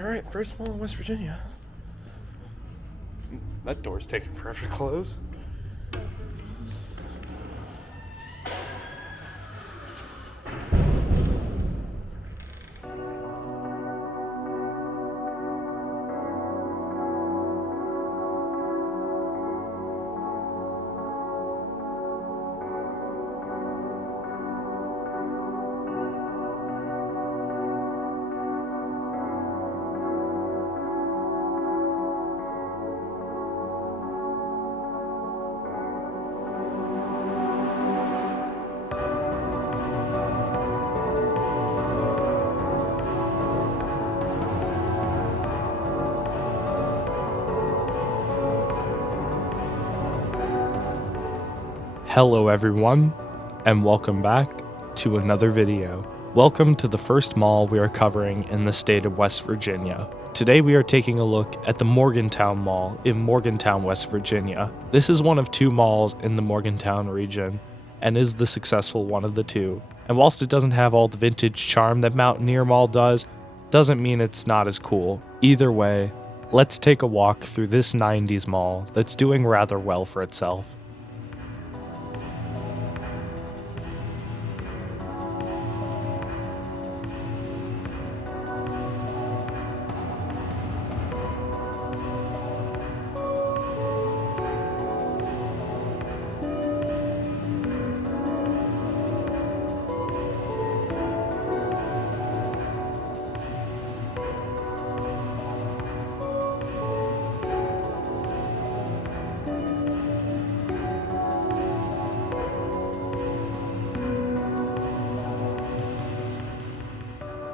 Alright, first mall in West Virginia. That door's taking forever to close. Hello everyone, and welcome back to another video. Welcome to the first mall we are covering in the state of West Virginia. Today we are taking a look at the Morgantown Mall in Morgantown, West Virginia. This is one of two malls in the Morgantown region, and is the successful one of the two. And whilst it doesn't have all the vintage charm that Mountaineer Mall does, doesn't mean it's not as cool. Either way, let's take a walk through this 90s mall that's doing rather well for itself.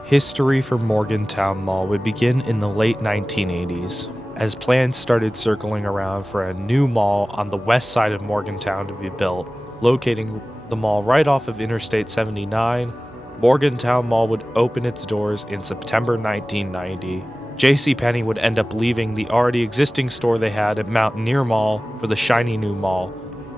History for Morgantown Mall would begin in the late 1980s, as plans started circling around for a new mall on the west side of Morgantown to be built. Locating the mall right off of Interstate 79, Morgantown Mall would open its doors in September 1990. JCPenney would end up leaving the already existing store they had at Mountaineer Mall for the shiny new mall,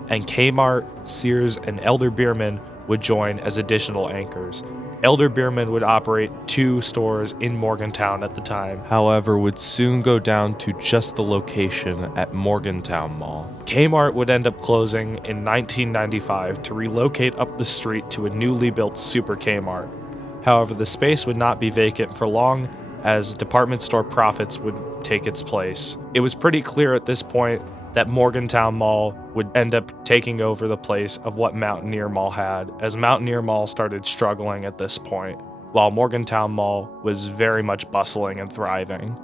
and Kmart, Sears, and Elder Beerman would join as additional anchors. Elder Beerman would operate two stores in Morgantown at the time, however would soon go down to just the location at Morgantown Mall. Kmart would end up closing in 1995 to relocate up the street to a newly built Super Kmart. However, the space would not be vacant for long, as department store profits would take its place. It was pretty clear at this point that Morgantown Mall would end up taking over the place of what Mountaineer Mall had, as Mountaineer Mall started struggling at this point, while Morgantown Mall was very much bustling and thriving.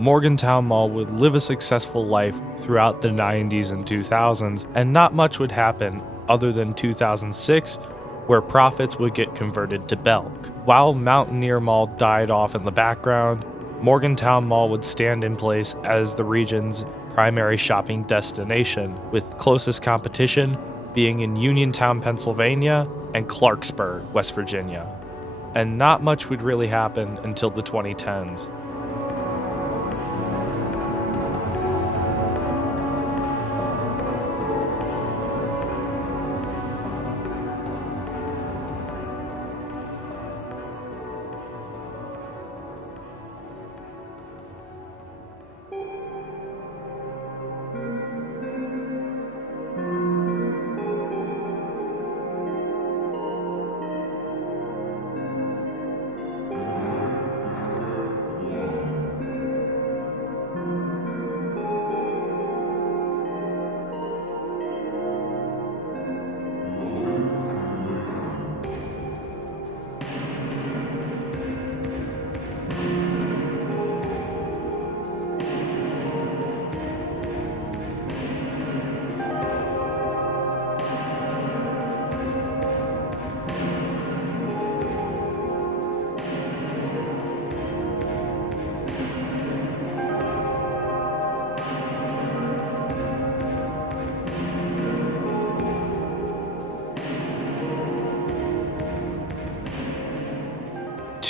Morgantown Mall would live a successful life throughout the 90s and 2000s, and not much would happen other than 2006, where profits would get converted to Belk. While Mountaineer Mall died off in the background, Morgantown Mall would stand in place as the region's primary shopping destination, with closest competition being in Uniontown, Pennsylvania, and Clarksburg, West Virginia. And not much would really happen until the 2010s.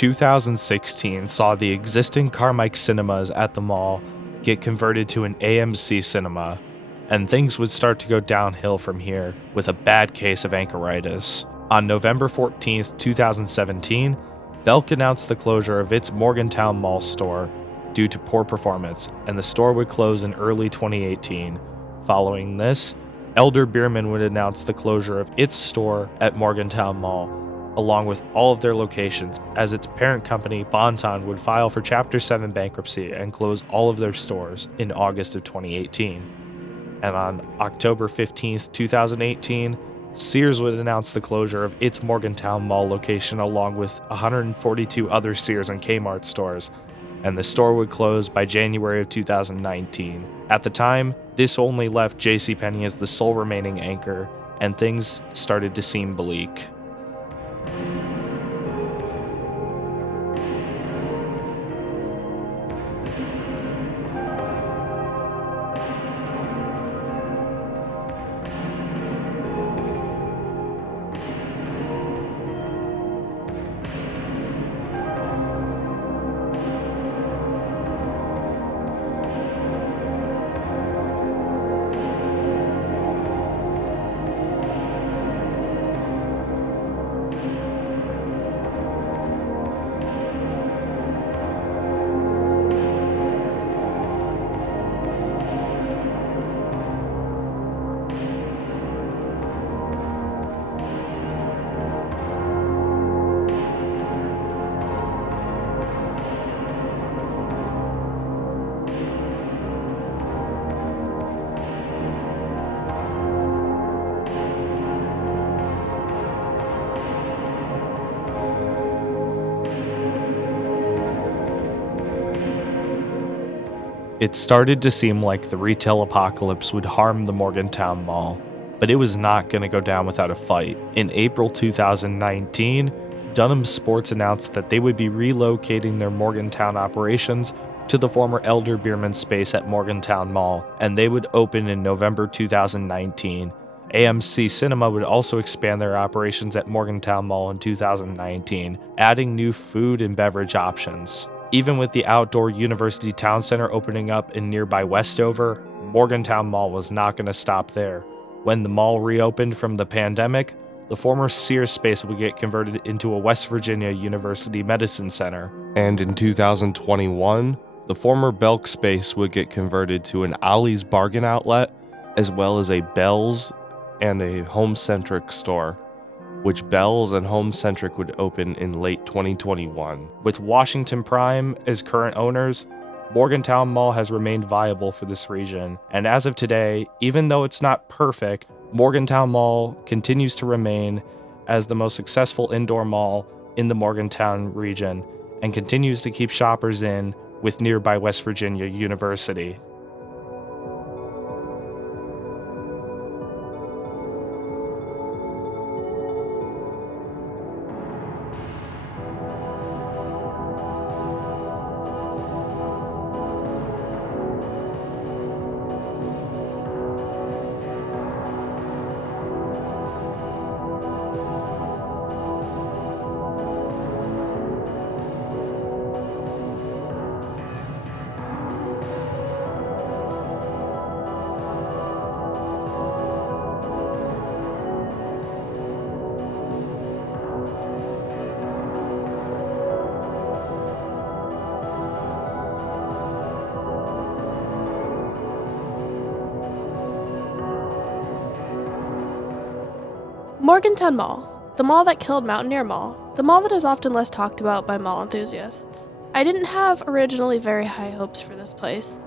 2016 saw the existing Carmike cinemas at the mall get converted to an AMC cinema, and things would start to go downhill from here with a bad case of anchoritis. On November 14th, 2017, Belk announced the closure of its Morgantown Mall store due to poor performance, and the store would close in early 2018. Following this, Elder Beerman would announce the closure of its store at Morgantown Mall, along with all of their locations, as its parent company, Bon-Ton, would file for Chapter 7 bankruptcy and close all of their stores in August of 2018. And on October 15th, 2018, Sears would announce the closure of its Morgantown Mall location along with 142 other Sears and Kmart stores, and the store would close by January of 2019. At the time, this only left JCPenney as the sole remaining anchor, and things started to seem bleak. It started to seem like the retail apocalypse would harm the Morgantown Mall, but it was not going to go down without a fight. In April 2019, Dunham Sports announced that they would be relocating their Morgantown operations to the former Elder Beerman space at Morgantown Mall, and they would open in November 2019. AMC Cinema would also expand their operations at Morgantown Mall in 2019, adding new food and beverage options. Even with the outdoor University Town Center opening up in nearby Westover, Morgantown Mall was not going to stop there. When the mall reopened from the pandemic, the former Sears space would get converted into a West Virginia University Medicine Center. And in 2021, the former Belk space would get converted to an Ollies bargain outlet, as well as a Bealls and a home-centric store, which Bealls and home-centric would open in late 2021. With Washington Prime as current owners, Morgantown Mall has remained viable for this region, and as of today, even though it's not perfect, Morgantown Mall continues to remain as the most successful indoor mall in the Morgantown region and continues to keep shoppers in with nearby West Virginia University. Morgantown Mall, the mall that killed Mountaineer Mall, the mall that is often less talked about by mall enthusiasts. I didn't have originally very high hopes for this place.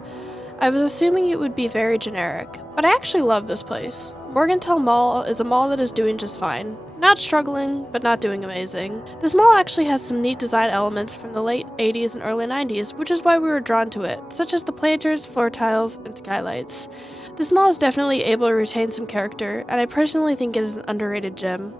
I was assuming it would be very generic, but I actually love this place. Morgantown Mall is a mall that is doing just fine. Not struggling, but not doing amazing. This mall actually has some neat design elements from the late 80s and early 90s, which is why we were drawn to it, such as the planters, floor tiles, and skylights. This mall is definitely able to retain some character, and I personally think it is an underrated gem.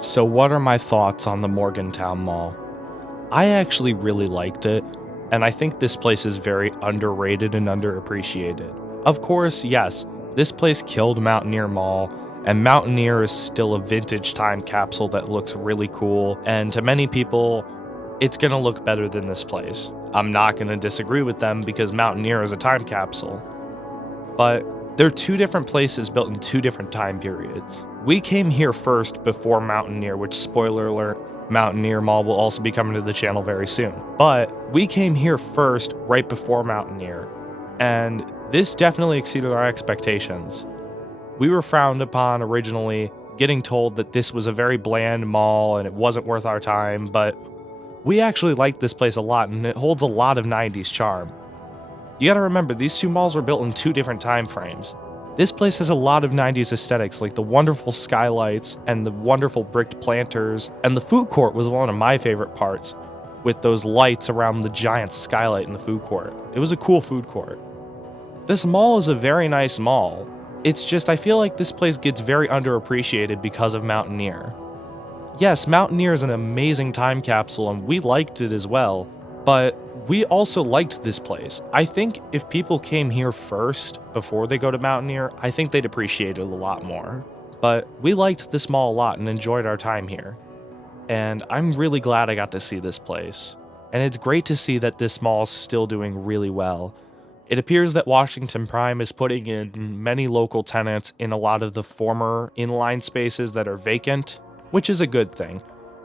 So what are my thoughts on the Morgantown Mall? I actually really liked it, and I think this place is very underrated and underappreciated. Of course, yes, this place killed Mountaineer Mall, and Mountaineer is still a vintage time capsule that looks really cool, and to many people, it's gonna look better than this place. I'm not gonna disagree with them because Mountaineer is a time capsule. But they're two different places built in two different time periods. We came here first before Mountaineer, which, spoiler alert, Mountaineer Mall will also be coming to the channel very soon. But we came here first right before Mountaineer, and this definitely exceeded our expectations. We were frowned upon originally, getting told that this was a very bland mall and it wasn't worth our time, but we actually liked this place a lot and it holds a lot of 90s charm. You gotta remember, these two malls were built in two different time frames. This place has a lot of 90s aesthetics, like the wonderful skylights and the wonderful bricked planters, and the food court was one of my favorite parts, with those lights around the giant skylight in the food court. It was a cool food court. This mall is a very nice mall. It's just I feel like this place gets very underappreciated because of Mountaineer. Yes, Mountaineer is an amazing time capsule and we liked it as well, but we also liked this place. I think if people came here first before they go to Mountaineer, I think they'd appreciate it a lot more. But we liked this mall a lot and enjoyed our time here. And I'm really glad I got to see this place. And it's great to see that this mall is still doing really well. It appears that Washington Prime is putting in many local tenants in a lot of the former inline spaces that are vacant, which is a good thing.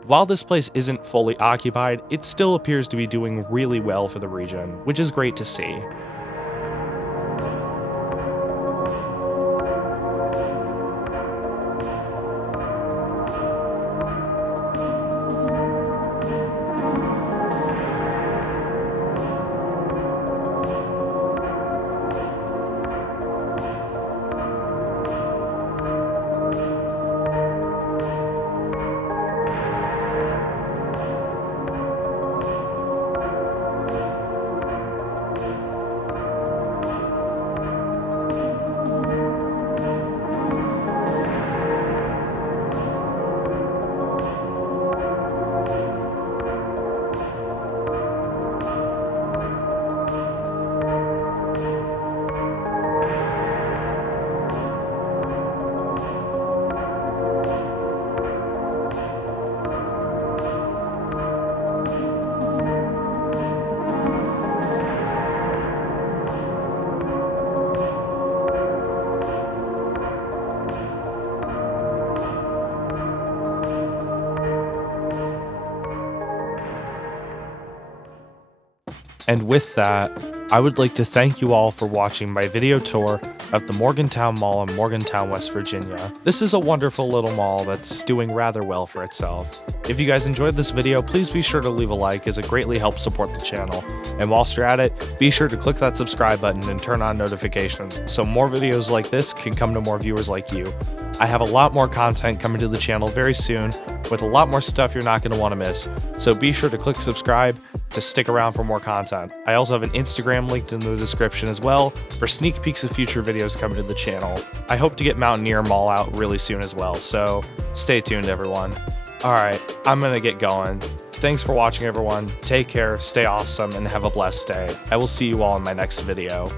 While this place isn't fully occupied, it still appears to be doing really well for the region, which is great to see. And with that, I would like to thank you all for watching my video tour of the Morgantown Mall in Morgantown, West Virginia. This is a wonderful little mall that's doing rather well for itself. If you guys enjoyed this video, please be sure to leave a like as it greatly helps support the channel. And whilst you're at it, be sure to click that subscribe button and turn on notifications so more videos like this can come to more viewers like you. I have a lot more content coming to the channel very soon with a lot more stuff you're not going to want to miss. So be sure to click subscribe to stick around for more content. I also have an Instagram linked in the description as well for sneak peeks of future videos coming to the channel. I hope to get Mountaineer Mall out really soon as well, so stay tuned everyone. Alright, I'm gonna get going. Thanks for watching everyone, take care, stay awesome, and have a blessed day. I will see you all in my next video.